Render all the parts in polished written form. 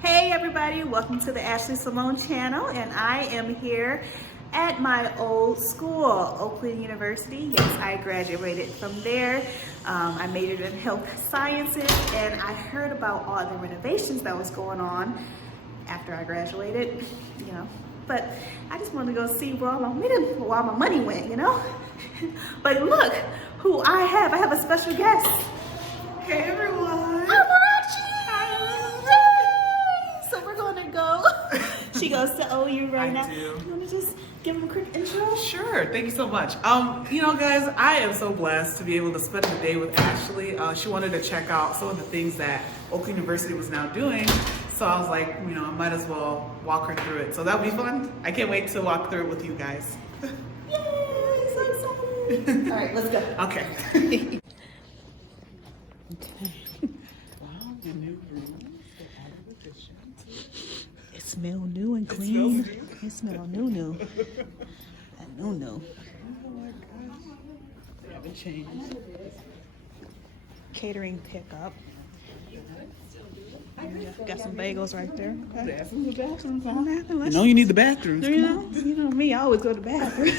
Hey everybody, welcome to the Sylmone channel, and I am here at my old school, Oakland University. Yes, I graduated from there. I majored in health sciences, and I heard about all the renovations that was going on after I graduated, but I just wanted to go see where all my money went, But look who I have. I have a special guest. Hey everyone. Amarachi! So we're gonna go. She goes to OU right now. Do. You wanna just give him a quick intro? Sure, thank you so much. Guys, I am so blessed to be able to spend the day with Ashley. She wanted to check out some of the things that Oakland University was now doing. So I was like, I might as well walk her through it. So that'll be fun. I can't wait to walk through it with you guys. Yay, so excited. All right, let's go. Okay. Okay. Wow, the new room. It smells new and clean. It smells new. New. Oh my gosh. They haven't changed. Catering pickup. Got some bagels right there. Okay. The bathrooms, huh? You need the bathrooms. You know me. I always go to the bathroom.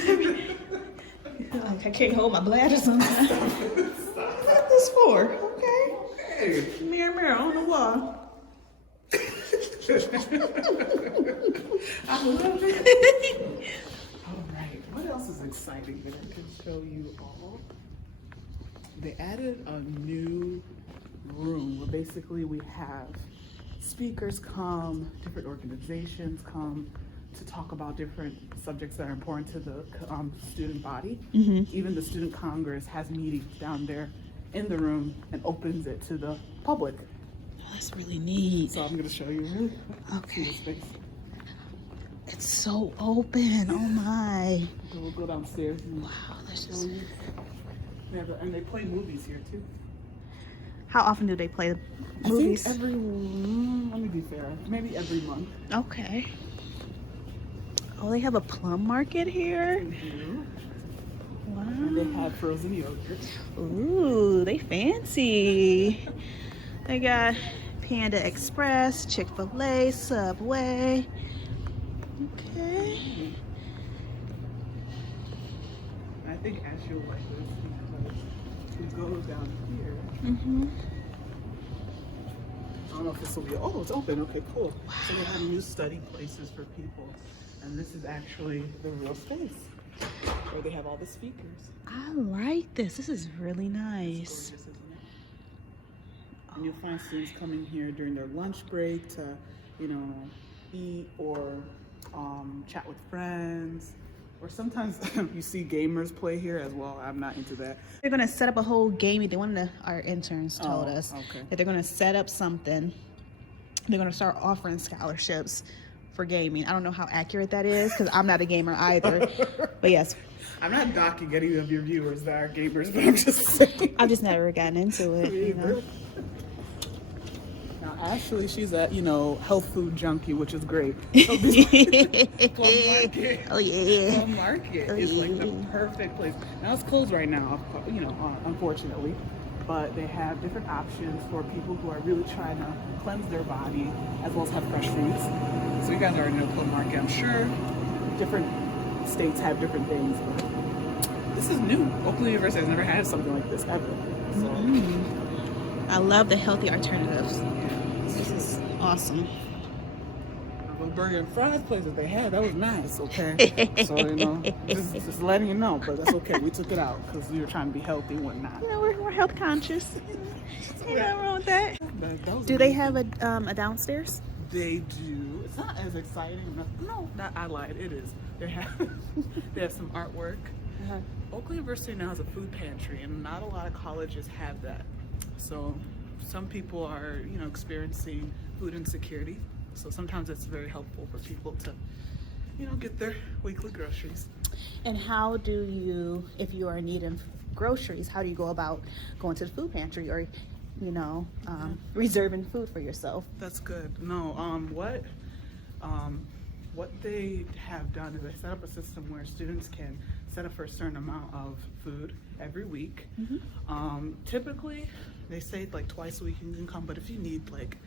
Like I can't hold my bladder sometimes. What's this for? Okay. Hey. Mirror on the wall. I love it. All right. What else is exciting that I can show you all? They added a new room where basically we have speakers come, different organizations come to talk about different subjects that are important to the student body. Mm-hmm. Even the Student Congress has meetings down there in the room and opens it to the public. Oh, that's really neat. So I'm going to show you really quick. Okay. See the space. It's so open. Oh my. So we'll go downstairs and Wow, that's show just... you. And they play movies here too. How often do they play movies? I think let me be fair, maybe every month. Okay. Oh, they have a plum market here? Wow. And they have frozen yogurt. Ooh, they fancy. They got Panda Express, Chick-fil-A, Subway. Okay. I think Ashley will like this because we go down here. Mm-hmm. I don't know if this will be, it's open, okay, cool. Wow. So they have new study places for people. And this is actually the real space where they have all the speakers. I like this. This is really nice. It's gorgeous, isn't it? And you'll find students coming here during their lunch break to, eat or chat with friends. Or sometimes you see gamers play here as well. I'm not into that. They're gonna set up a whole gaming. One of our interns told us that they're gonna set up something. They're gonna start offering scholarships for gaming. I don't know how accurate that is because I'm not a gamer either. But yes. I'm not docking any of your viewers that are gamers, but I'm just saying. I've just never gotten into it. Now, Ashley, she's a, health food junkie, which is great. So Oh yeah. Plum Market is like the perfect place. Now it's closed right now, unfortunately. But they have different options for people who are really trying to cleanse their body, as well as have fresh fruits. So you guys already know Plum Market, I'm sure. Different states have different things, but this is new. Oakland University has never had something like this ever. So. I love the healthy alternatives. This is awesome. The burger and fries place that they had, that was nice, okay? So, just letting you know, but that's okay. We took it out because we were trying to be healthy and whatnot. We're health conscious. Ain't nothing wrong with that. Do they have a downstairs? They do. It's not as exciting. No, I lied. It is. They have some artwork. Oakland University now has a food pantry, and not a lot of colleges have that. So some people are, experiencing food insecurity. So sometimes it's very helpful for people to, get their weekly groceries. And how do you, if you are in need of groceries, how do you go about going to the food pantry or, reserving food for yourself? That's good. No, what they have done is they set up a system where students can set up for a certain amount of food every week. Mm-hmm. Typically, they say like twice a week you can come, but if you need like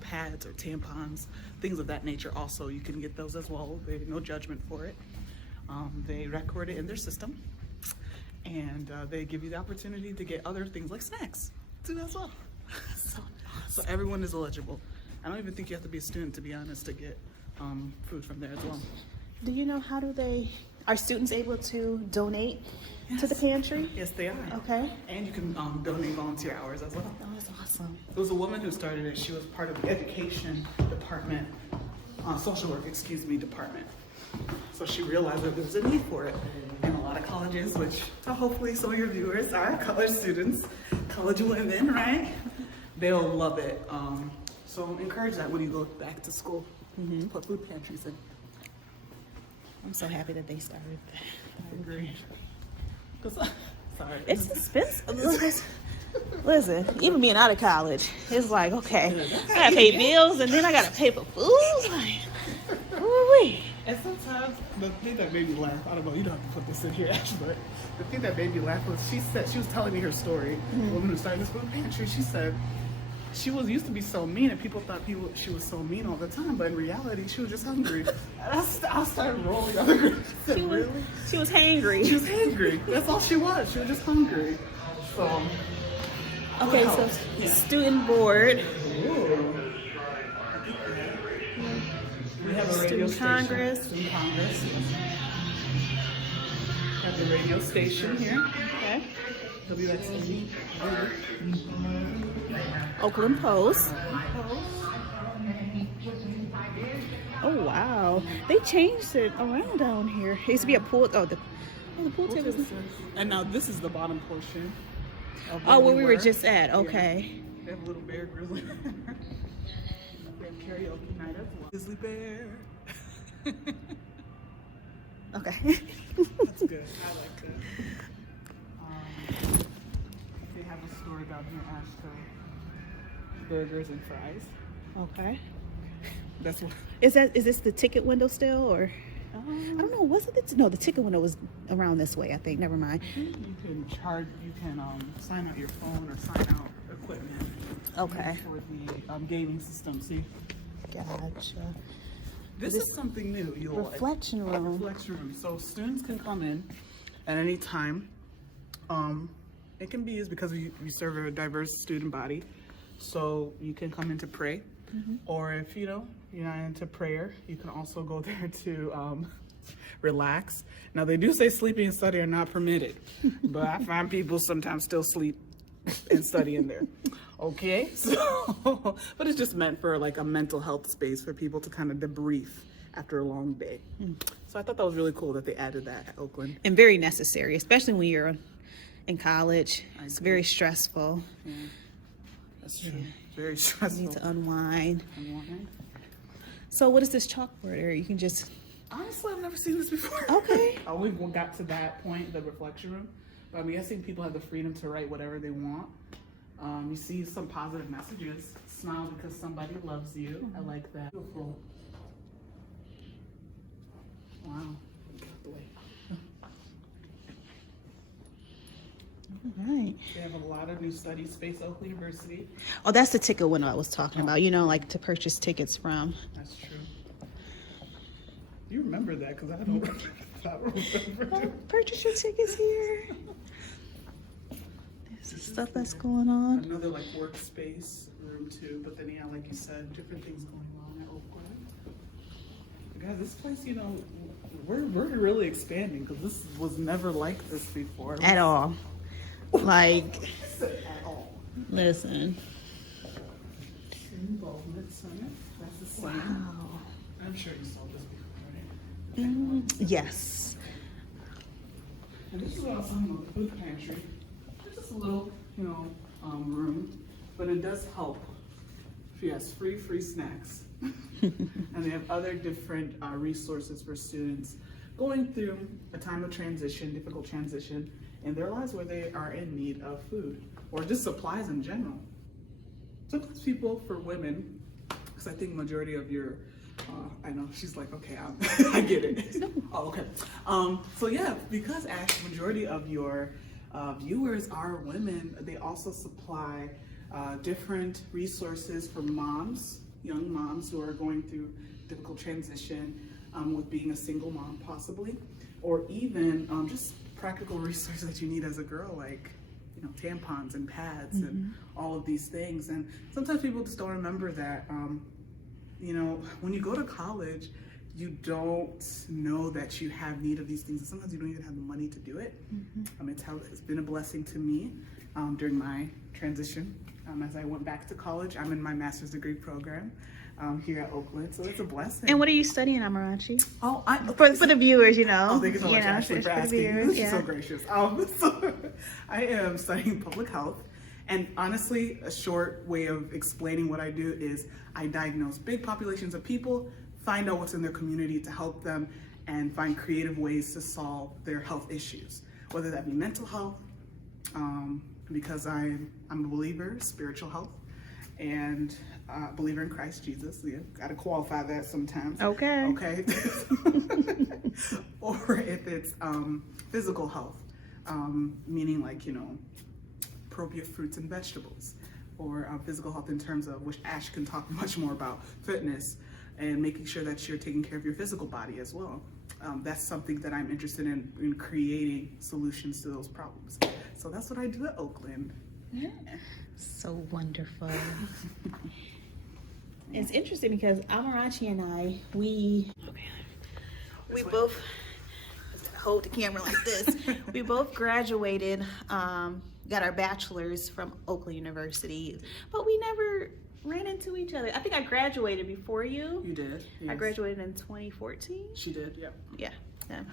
pads or tampons, things of that nature. Also, you can get those as well. There's no judgment for it. They record it in their system, and they give you the opportunity to get other things like snacks too as well. So everyone is eligible. I don't even think you have to be a student, to be honest, to get food from there as well. Do you know are students able to donate to the pantry? Yes, they are. Okay. And you can donate volunteer hours as well. Oh, that's awesome. There was a woman who started it. She was part of the education department, social work, department. So she realized that there was a need for it. And a lot of colleges, which hopefully some of your viewers are college students, college women, right? They'll love it. So encourage that when you go back to school, to put food pantries in. I'm so happy that they started that. I agree. Sorry. It's expensive. Listen, even being out of college, it's like, okay, I gotta pay bills and then I gotta pay for food. Like, ooh-wee. And sometimes the thing that made me laugh, I don't know, you don't have to put this in here, but the thing that made me laugh was she was telling me her story. The woman who started this food pantry, she said she used to be so mean and people thought she was so mean all the time, but in reality, she was just hungry. And I started rolling on her. She was hangry. She was hangry. That's all she was. She was just hungry. So. Okay, so student board. Ooh. We have a radio Student Congress. Student Congress. Have the radio station here. Okay. WXOD. Oakland Post. Oh wow, they changed it around down here. It used to be a pool. The pool table. And now this is the bottom portion. Oh, where we were just at. Okay. Yeah. They have a little bear grizzly. They have karaoke night as well. Grizzly bear. Okay. That's good. I like that. They have a store down here, Ashton. Burgers and fries. Okay. That's what. Is this the ticket window still, or I don't know? Was it the ticket window was around this way? I think. Never mind. You can sign out your phone or sign out equipment. Okay. For the gaming system. See. Gotcha. This is something new. Reflection room. Reflection room. So students can come in at any time. It can be used because we serve a diverse student body. So you can come in to pray. Or if you're not into prayer, you can also go there to relax. Now they do say sleeping and study are not permitted, but I find people sometimes still sleep and study in there. Okay, so but it's just meant for like a mental health space for people to kind of debrief after a long day. So I thought that was really cool that they added that at Oakland. And very necessary, especially when you're in college. It's very stressful. Yeah. That's true. Very stressful. You need to unwind. So what is this chalkboard area? You can just... Honestly, I've never seen this before. Okay. I only got to that point, the reflection room. But I'm guessing people have the freedom to write whatever they want. You see some positive messages. Smile because somebody loves you. I like that. Beautiful. Wow. All right. They have a lot of new study space, Oakland University. Oh, that's the ticket window I was talking about. Like to purchase tickets from. That's true. You remember that because I don't remember. Purchase your tickets here. There's stuff that's going on. Another like workspace room too, but then like you said, different things going on at Oakland. Guys, this place, we're really expanding because this was never like this before. At all. Like, At all. Listen. Involvement Summit. That's the same. Wow. I'm sure you saw this before, right? Yes. And this is also the food pantry. It's just a little, room, but it does help. She has free snacks. And they have other different resources for students going through a time of transition, difficult transition in their lives where they are in need of food or just supplies in general. Sometimes people, for women, because I think majority of your, I know, she's like, okay, I get it. Oh, okay. So yeah, because Ash, majority of your viewers are women, they also supply different resources for moms, young moms who are going through difficult transition with being a single mom possibly, or even just practical resources that you need as a girl, like tampons and pads and all of these things. And sometimes people just don't remember that when you go to college, you don't know that you have need of these things, and sometimes you don't even have the money to do it. It's been a blessing to me during my transition. As I went back to college, I'm in my master's degree program here at Oakland, so it's a blessing. And what are you studying, Amarachi? Oh, for the viewers, Oh, thank you so much, Ashley, for asking. Viewers, You're so gracious. So I am studying public health, and honestly, a short way of explaining what I do is I diagnose big populations of people, find out what's in their community to help them, and find creative ways to solve their health issues, whether that be mental health, because I'm a believer, spiritual health, and believer in Christ Jesus. Yeah, got to qualify that sometimes. Okay. Or if it's physical health, meaning like appropriate fruits and vegetables, or physical health in terms of, which Ash can talk much more about, fitness, and making sure that you're taking care of your physical body as well. That's something that I'm interested in creating solutions to those problems. So that's what I do at Oakland. Yeah. So wonderful. It's interesting because Amarachi and I, we both hold the camera like this. We both graduated, got our bachelor's from Oakland University, but we never ran into each other. I think I graduated before you. You did. Yes. I graduated in 2014. She did. Yeah. And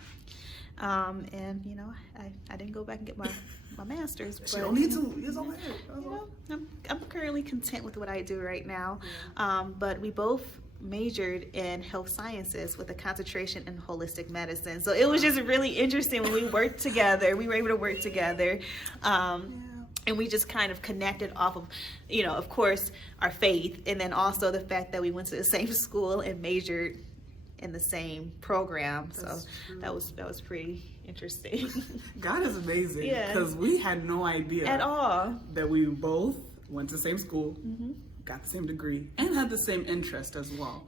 I didn't go back and get my master's. She don't need to. It's all right. I'm currently content with what I do right now. But we both majored in health sciences with a concentration in holistic medicine. So it was just really interesting when we worked together. We were able to work together. And we just kind of connected off of, of course, our faith, and then also the fact that we went to the same school and majored in the same program. That's so that was pretty interesting. God is amazing, because we had no idea at all that we both went to the same school, got the same degree, and had the same interest as well.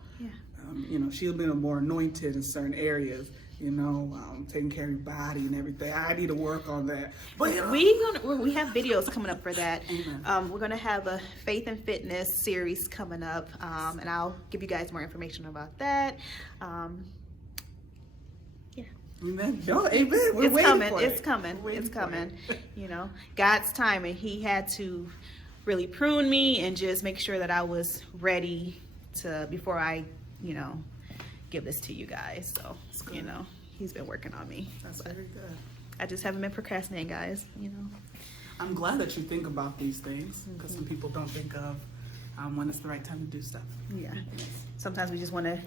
She'll be more anointed in certain areas, taking care of your body and everything. I need to work on that. But we have videos coming up for that. Amen. We're gonna have a faith and fitness series coming up, and I'll give you guys more information about that. Amen. No, amen. We're it's coming. For it. It's coming. It's coming. God's timing. He had to really prune me and just make sure that I was ready before I, give this to you guys. So, he's been working on me. That's very good. I just haven't been procrastinating, guys. I'm glad that you think about these things, because some people don't think of when it's the right time to do stuff. Yeah. Sometimes we just want to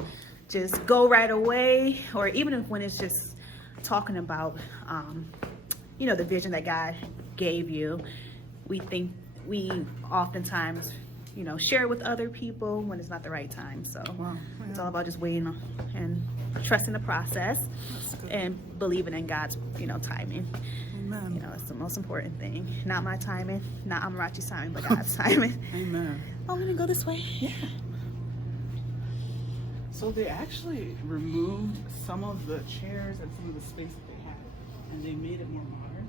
just go right away, or even when it's just talking about, the vision that God gave you, we oftentimes, share with other people when it's not the right time. So it's all about just waiting and trusting the process and believing in God's, timing. Amen. It's the most important thing. Not my timing, not Amarachi's timing, but God's timing. Amen. Oh, we're gonna go this way? Yeah. So they actually removed some of the chairs and some of the space that they had, and they made it more modern.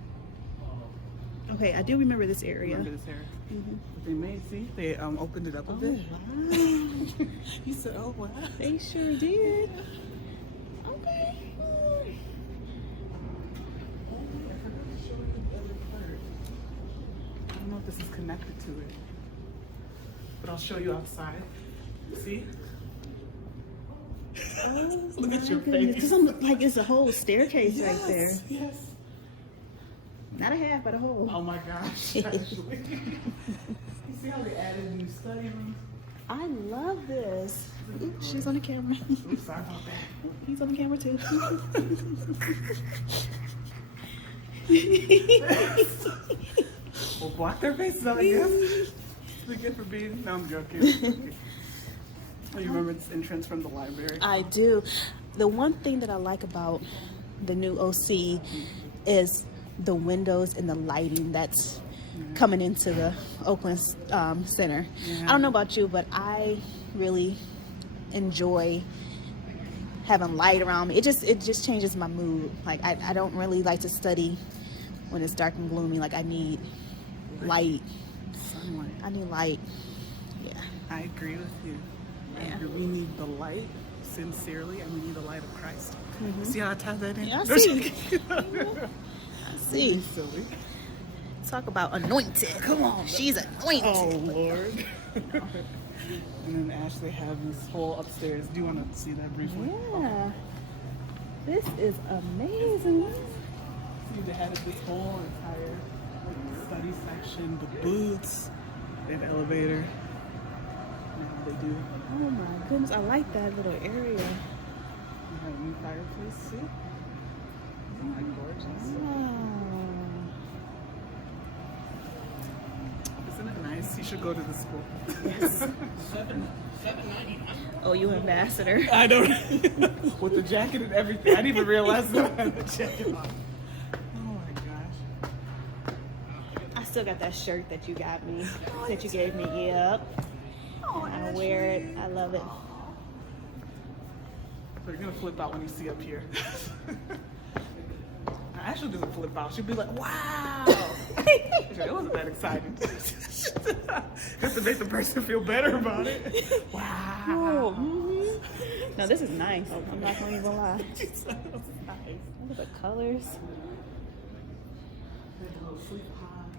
Okay, I do remember this area. But they they opened it up a bit. Wow. You said, oh wow. They sure did. Okay. I don't know if this is connected to it, but I'll show you outside. See? Oh, Look at your goodness. face. Because like it's a whole staircase right there. Yes. Not a half, but a whole. Oh my gosh. Actually. You see how they added new study rooms? I love this. Ooh, she's on the camera. Oops, sorry about that. Ooh, he's on the camera too. We'll block their faces out, I guess. Forget for being. No, I'm joking. Oh, you remember this entrance from the library? I do. The one thing that I like about the new OC is the windows and the lighting that's coming into the Oakland Center. Yeah. I don't know about you, but I really enjoy having light around me. It just changes my mood. Like I don't really like to study when it's dark and gloomy. Like I need light. Sunlight. I need light. Yeah. I agree with you. Yeah. We need the light, sincerely, and we need the light of Christ. See how I tied that in? Yeah, I see. I see. Silly. Talk about anointed. Come on. She's anointed. Oh, Lord. And then Ashley has this whole upstairs. Do you want to see that briefly? Yeah. This is amazing. See, they had this whole entire study section, the booths, they have an elevator. And how they do. Oh my goodness, I like that little area. We have a new fireplace, see? Isn't that gorgeous? Isn't it nice? You should go to the school. Yes. Oh, you ambassador. I don't. With the jacket and everything. I didn't even realize that I had the jacket on. Oh my gosh. I still got that shirt that you got me, that you gave me. Yep. Oh, I wear it. I love it. They're gonna flip out when you see up here. Ashley doesn't flip out. She'll be like, wow. It wasn't that exciting. Just to make the person feel better about it. Wow. Oh, no, this is nice. I'm not gonna even lie. Nice. Look at the colors.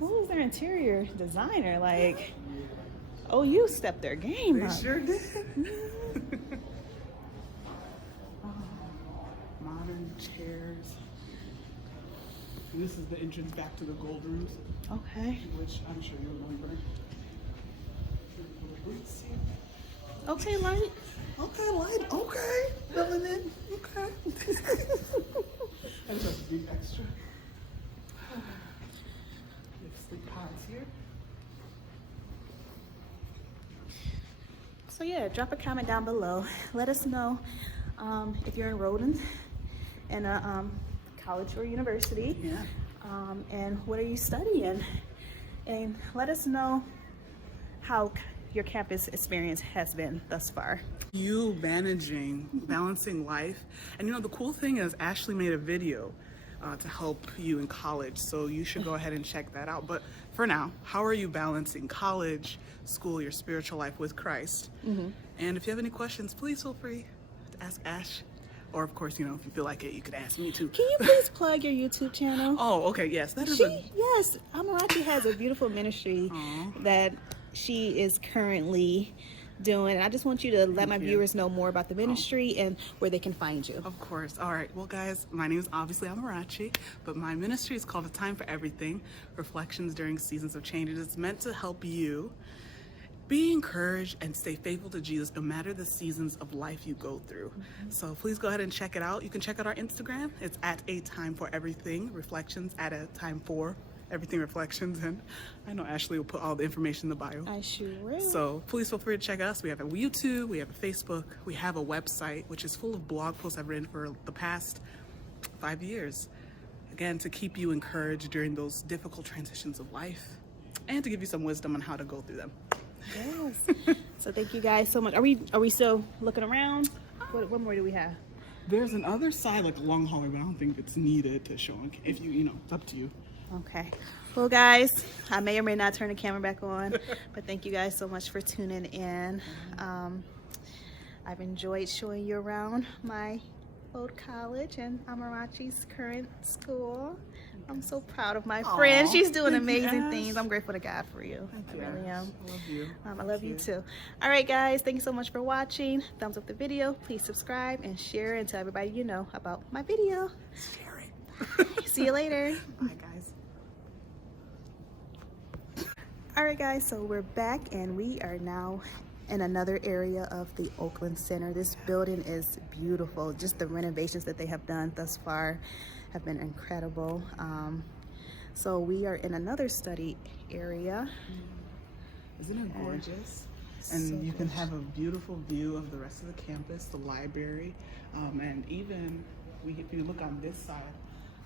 Who is their interior designer? Like, oh, you stepped their game They up. sure did. Modern chairs. And this is the entrance back to the gold rooms, Okay. which I'm sure you'll remember. Okay, light. Okay, light. Okay. Filling in. Okay. I just have to be extra. Sleep pods here. So yeah, drop a comment down below. Let us know if you're enrolled in a college or university. Yeah. And what are you studying? And let us know how your campus experience has been thus far. You balancing life. And you know, the cool thing is Ashley made a video to help you in college. So you should go ahead and check that out. But for now, how are you balancing college, school, your spiritual life with Christ? And if you have any questions, please feel free to ask Ash. Or of course, you know, if you feel like it, you could ask me too. Can you please plug your YouTube channel? Oh, okay, yes. That is Yes, Amarachi has a beautiful ministry that she is currently doing. And I just want you to let my viewers know more about the ministry and where they can find you. Of course. All right. Well, guys, my name is obviously Amarachi, but my ministry is called A Time for Everything, Reflections During Seasons of Change. It's meant to help you be encouraged and stay faithful to Jesus no matter the seasons of life you go through. So please go ahead and check it out. You can check out our Instagram. It's at A Time for Everything Reflections, at A Time for Everything Reflections. And I know Ashley will put all the information in the bio. I sure will. So please feel free to check us. We have a YouTube, we have a Facebook, we have a website, which is full of blog posts I've written for the past 5 years. Again, to keep you encouraged during those difficult transitions of life and to give you some wisdom on how to go through them. Yes. So thank you guys so much. Are we still looking around? What more do we have? There's another side, like a long hallway, but I don't think it's needed to show. If you know, it's up to you. Okay. Well, guys, I may or may not turn the camera back on, but thank you guys so much for tuning in. I've enjoyed showing you around my old college and Amarachi's current school. I'm so proud of my friend. She's doing amazing things. I'm grateful to God for you. I really am. I love you. I love you too. All right, guys. Thank you so much for watching. Thumbs up the video. Please subscribe and share and tell everybody you know about my video. Share it. See you later. Bye, guys. All right, guys. So we're back and we are now in another area of the Oakland Center. This building is beautiful. Just the renovations that they have done thus far have been incredible. So we are in another study area. Isn't it gorgeous? And you can have a beautiful view of the rest of the campus, the library, and even if you look on this side,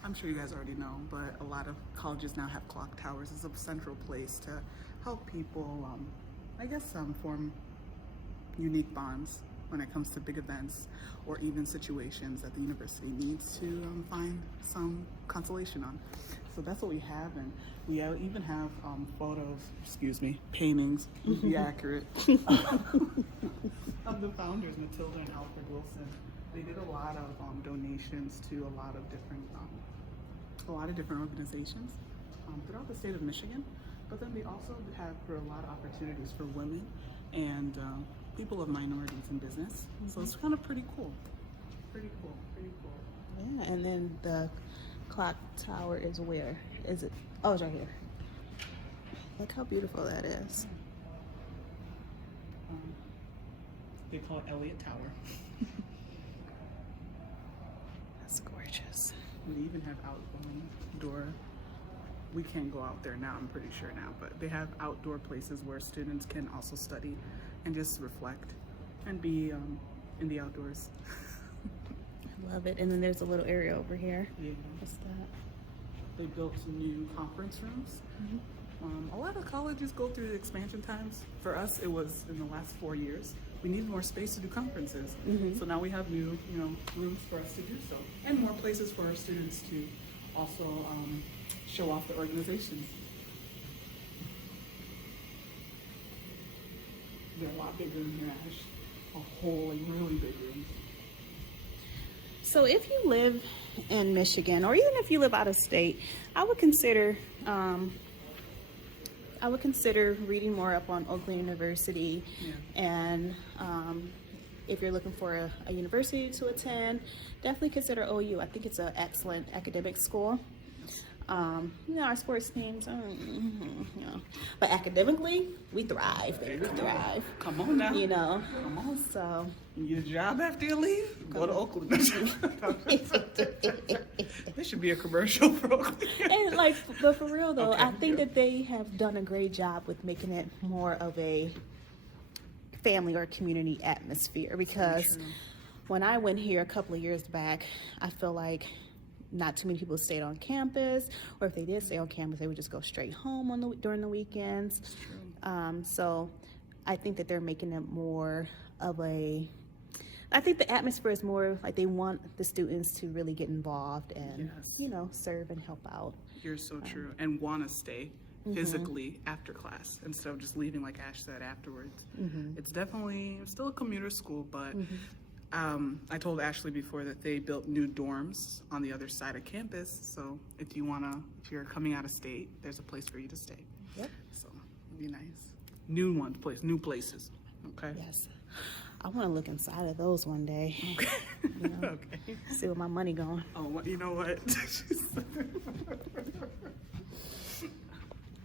I'm sure you guys already know, but a lot of colleges now have clock towers as a central place to help people, I guess, form unique bonds when it comes to big events or even situations that the university needs to find some consolation on. So that's what we have, and we even have paintings, to be accurate, of the founders, Matilda and Alfred Wilson. They did a lot of donations to a lot of different organizations throughout the state of Michigan. But then they also have for a lot of opportunities for women and people of minorities in business. So it's kind of pretty cool. Pretty cool. Yeah, and then the clock tower is where? Is it? Oh, it's right here. Look how beautiful that is. They call it Elliott Tower. That's gorgeous. We even have outdoor. We can't go out there now, I'm pretty sure now, but they have outdoor places where students can also study and just reflect and be in the outdoors. I love it. And then there's a little area over here. Yeah. What's that? They built some new conference rooms. A lot of colleges go through the expansion times. For us, it was in the last 4 years. We need more space to do conferences. So now we have new, rooms for us to do so, and more places for our students to also show off the organizations. They're a lot bigger in here, Ash. A whole, really big room. So if you live in Michigan, or even if you live out of state, I would consider reading more up on Oakland University. And if you're looking for a university to attend, definitely consider OU. I think it's an excellent academic school. Our sports teams, but academically, we thrive, baby. We thrive. Come on now. Come on. So, you get a job after you leave? Go to Oakland. This should be a commercial for Oakland. And but for real though, Okay. I think that they have done a great job with making it more of a family or community atmosphere. Because when I went here a couple of years back, I feel like not too many people stayed on campus, or if they did stay on campus, they would just go straight home during the weekends. That's true. So I think that they're making it more of I think the atmosphere is more like they want the students to really get involved and, serve and help out. You're so true. And want to stay physically after class instead of just leaving, like Ash said, afterwards. It's definitely still a commuter school, but I told Ashley before that they built new dorms on the other side of campus. So if you're coming out of state, there's a place for you to stay. Yep. So it'd be nice. New places. Okay. Yes. I want to look inside of those one day. Okay. Okay. See where my money going. Oh, you know what?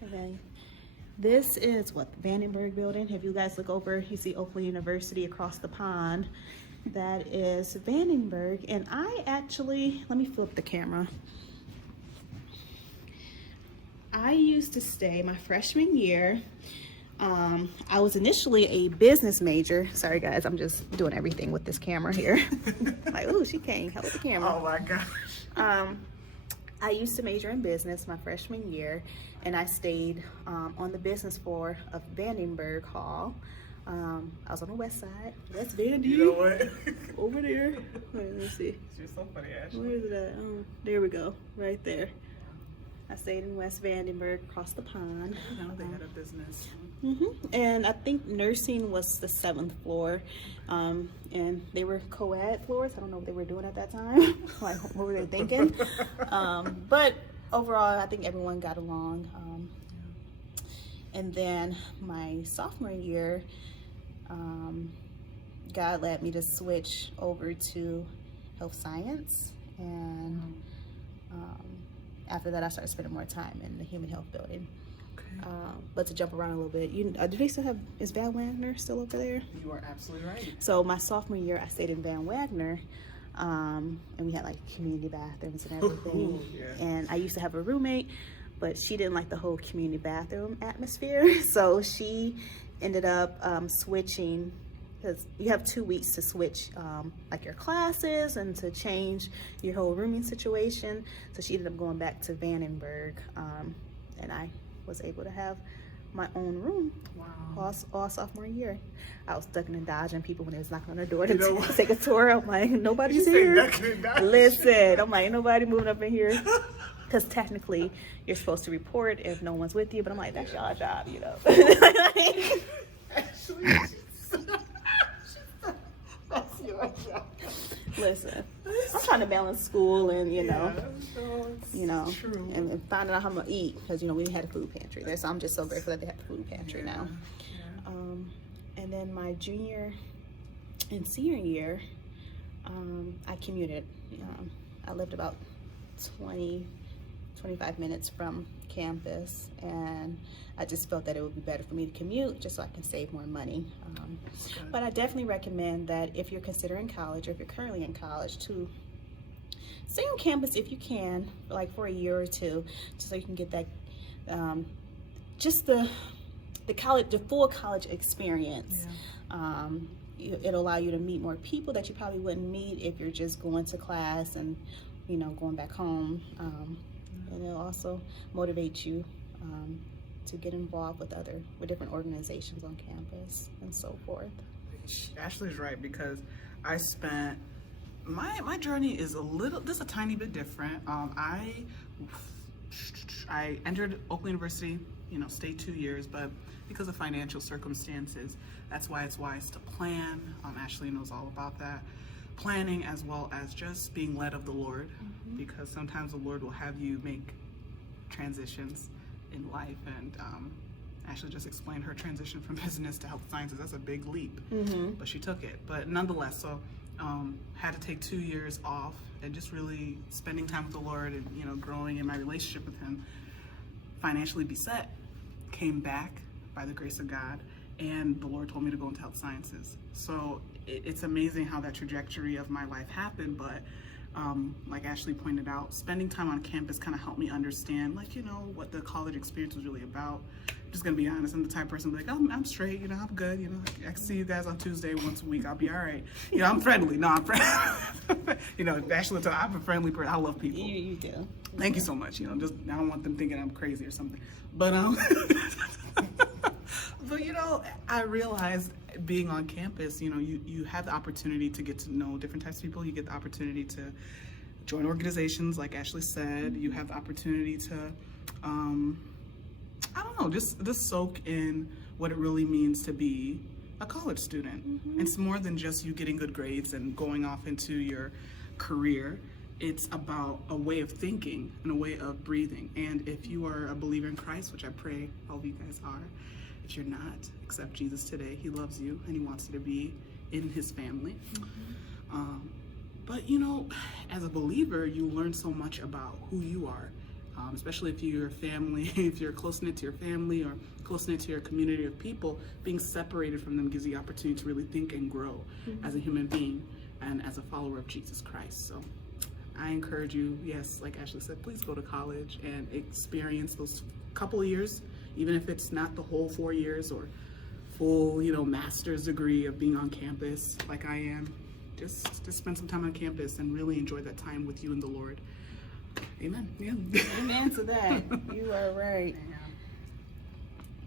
Okay. This is what, the Vandenberg building. If you guys look over, you see Oakland University across the pond. That is Vandenberg. And I actually, let me flip the camera. I used to stay my freshman year. I was initially a business major. Sorry guys, I'm just doing everything with this camera here. Like, ooh, she can't help with the camera. Oh my gosh. I used to major in business my freshman year, and I stayed on the business floor of Vandenberg Hall. I was on the west side. That's Vandy. You know what? Over there. Wait, let's see. You're so funny, Ashley. Where is it at? Oh, there we go. Right there. I stayed in West Vandenberg, across the pond. Now they had a business. And I think nursing was the 7th floor. And they were co-ed floors. I don't know what they were doing at that time. Like, what were they thinking? But overall, I think everyone got along. And then my sophomore year, God led me to switch over to health science. And after that, I started spending more time in the human health building. Okay. But to jump around a little bit, do they still have, is Van Wagner still over there? You are absolutely right. So my sophomore year, I stayed in Van Wagner, and we had like community bathrooms and everything. Yeah. And I used to have a roommate, but she didn't like the whole community bathroom atmosphere. So she ended up switching because you have 2 weeks to switch like your classes and to change your whole rooming situation. So she ended up going back to Vandenberg, and I was able to have my own room. Wow. All sophomore year. I was ducking and dodging people when they was knocking on the door to take a tour. I'm like, nobody's here. Listen, I'm like, ain't nobody moving up in here. Because technically, you're supposed to report if no one's with you, but I'm like, that's y'all job, you know. Actually, that's your job. Listen, I'm trying to balance school and, you know, True. and finding out how I'm going to eat. Because, you know, we had a food pantry there. So I'm just so grateful that they have a food pantry now. Yeah. And then my junior and senior year, I commuted. I lived about 25 minutes from campus, and I just felt that it would be better for me to commute just so I can save more money. But I definitely recommend that if you're considering college, or if you're currently in college, to stay on campus if you can, like for a year or two, just so you can get that, just the full college experience. It'll allow you to meet more people that you probably wouldn't meet if you're just going to class and, you know, going back home. And it'll also motivate you to get involved with different organizations on campus and so forth. Ashley's right, because I spent my journey is a tiny bit different. I entered Oakland University, you know, stayed 2 years, but because of financial circumstances, that's why it's wise to plan. Ashley knows all about that. Planning, as well as just being led of the Lord, because sometimes the Lord will have you make transitions in life. And Ashley just explained her transition from business to health sciences. That's a big leap, but she took it. But nonetheless, so had to take 2 years off and just really spending time with the Lord and, you know, growing in my relationship with Him. Financially beset, came back by the grace of God, and the Lord told me to go into health sciences. So it's amazing how that trajectory of my life happened, but like Ashley pointed out, spending time on campus kind of helped me understand, like, you know, what the college experience was really about. I'm just gonna be honest, I'm the type of person to be like, I'm straight, you know, I'm good, you know, I can see you guys on Tuesday once a week, I'll be all right. You know, I'm friendly. No, I'm friendly. You know, Ashley, I'm a friendly person. I love people. You do. Thank you so much. You know, just I don't want them thinking I'm crazy or something. But but you know, I realized being on campus, you know, you have the opportunity to get to know different types of people. You get the opportunity to join organizations, like Ashley said. You have the opportunity to, I don't know, just soak in what it really means to be a college student. It's more than just you getting good grades and going off into your career. It's about a way of thinking and a way of breathing. And if you are a believer in Christ, which I pray all of you guys are, if you're not, accept Jesus today. He loves you and He wants you to be in His family. But you know, as a believer, you learn so much about who you are, especially if you're family, if you're close-knit to your family or close-knit to your community of people. Being separated from them gives you the opportunity to really think and grow as a human being and as a follower of Jesus Christ. So I encourage you, yes, like Ashley said, please go to college and experience those couple of years, even if it's not the whole 4 years or full, you know, master's degree of being on campus like I am. Just spend some time on campus and really enjoy that time with you and the Lord. Amen. Yeah. Amen to that. You are right.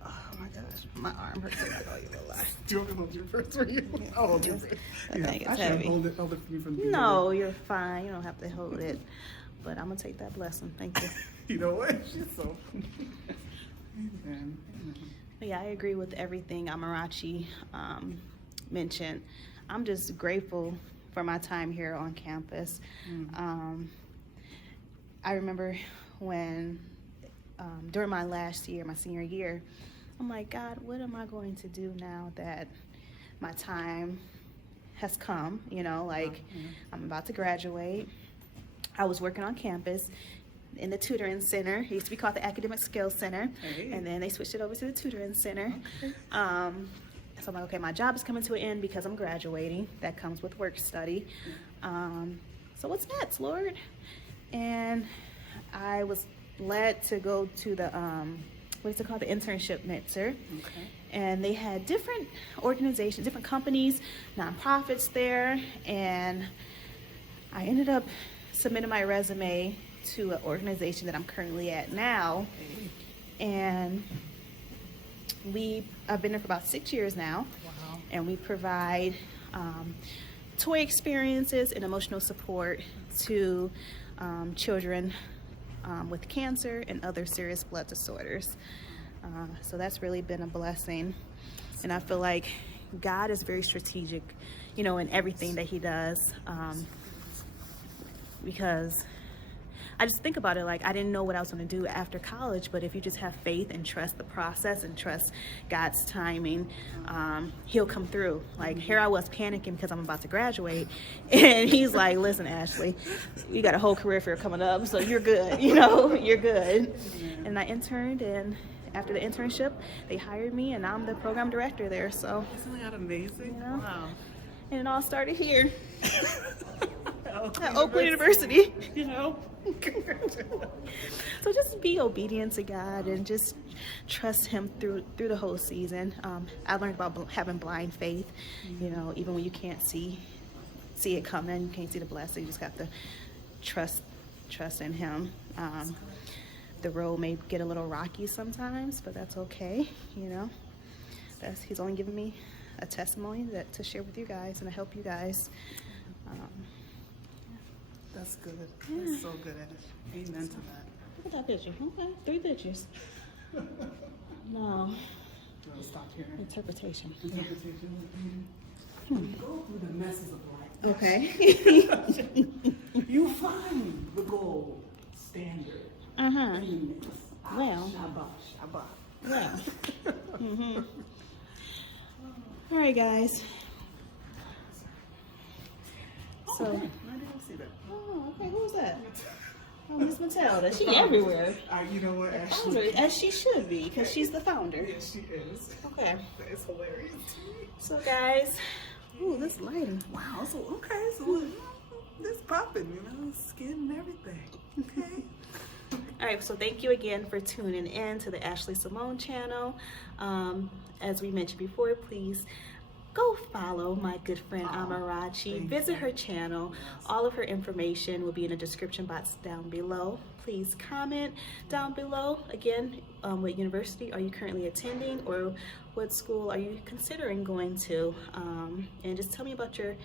Oh my gosh, my arm hurts. I'm not gonna give a lie. Do you want to hold your first for you? I'll hold your first. I think it's I should heavy. hold it for you from the No, you're fine. You don't have to hold it. But I'm gonna take that blessing. Thank you. You know what? She's so Amen. Yeah, I agree with everything Amarachi mentioned. I'm just grateful for my time here on campus. I remember when, during my last year, my senior year, I'm like, God, what am I going to do now that my time has come? You know, like I'm about to graduate. I was working on campus in the tutoring center. It used to be called the Academic Skills Center. Hey. And then they switched it over to the tutoring center. So I'm like, okay, my job is coming to an end because I'm graduating. That comes with work study. So what's next, Lord? And I was led to go to the what is it called? The internship mentor. Okay. And they had different organizations, different companies, nonprofits there. And I ended up submitting my resume to an organization that I'm currently at now. And I've been there for about 6 years now. Wow. And we provide toy experiences and emotional support to children with cancer and other serious blood disorders. So that's really been a blessing. And I feel like God is very strategic, you know, in everything that he does. Because I just think about it, like I didn't know what I was going to do after college, but if you just have faith and trust the process and trust God's timing, he'll come through. Like here I was panicking because I'm about to graduate, and he's like, listen, Ashley, you got a whole career fair coming up, so you're good, you know, you're good. And I interned, and after the internship, they hired me, and I'm the program director there, so. Isn't that amazing? You know? Wow. And it all started here at Oakland University, you know. So just be obedient to God and just trust him through the whole season. I learned about having blind faith, you know, even when you can't see it coming, you can't see the blessing, you just got to trust in him. The road may get a little rocky sometimes, but that's okay, you know. He's only given me a testimony to share with you guys and to help you guys. That's good. That's so good. Amen to that. Look at that picture. Okay, 3 pictures. No. We'll stop here. Interpretation. Go through the messes of life. Okay. You find the gold standard. Uh-huh. Well. Shabash. Well. All right, guys. So. I didn't see that. Oh, okay. Who's that? Oh, Miss Matilda. She everywhere. You know what, Founder, Ashley? as she should be, because she's the founder. Yes, she is. Okay. That is hilarious. So, guys. Ooh, this lighting. Wow. So okay. So this popping, you know, skin and everything. Okay. All right, so thank you again for tuning in to the Ashley Sylmone channel. As we mentioned before, please go follow my good friend Amarachi. Visit her channel. All of her information will be in the description box down below. Please comment down below. Again, what university are you currently attending, or what school are you considering going to? And just tell me about your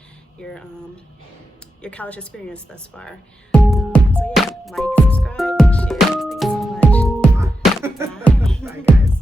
college experience thus far. So yeah, like, subscribe, share. Thanks so much. Bye, guys.